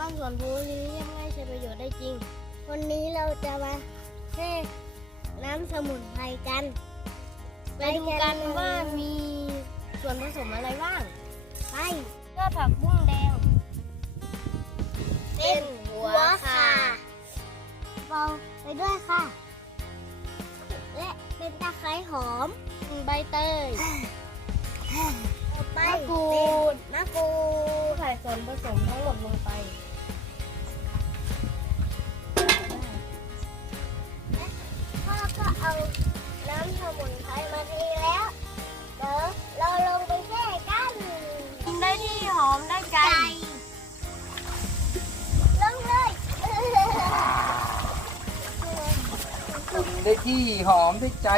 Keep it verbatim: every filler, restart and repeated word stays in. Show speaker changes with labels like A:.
A: ำสวนภูนี้เรียบง่ายใช้ประโยชน์ได้จริงวันนี้เราจะมาเทน้ำสมุนไพรกันไปดูกันว่ามีส่วนผสมอะไรบ้างไปเพื่อผักบุ้งแดงเป็นหัวค่ะเบาไปด้วยค่ะและเป็นตะไคร้หอมใบเตยต่อไปมะกรูดมะกรูดใส่ส่วนผสมทั้งหมดลงไปพ่อก็เอาน้ำสมุนไพรมาทีแล้วเดี๋ยวเราลงไปแช่กันกินได้ที่หอมได้ใจลงเลย
B: กินได้ที่หอมได้ใจ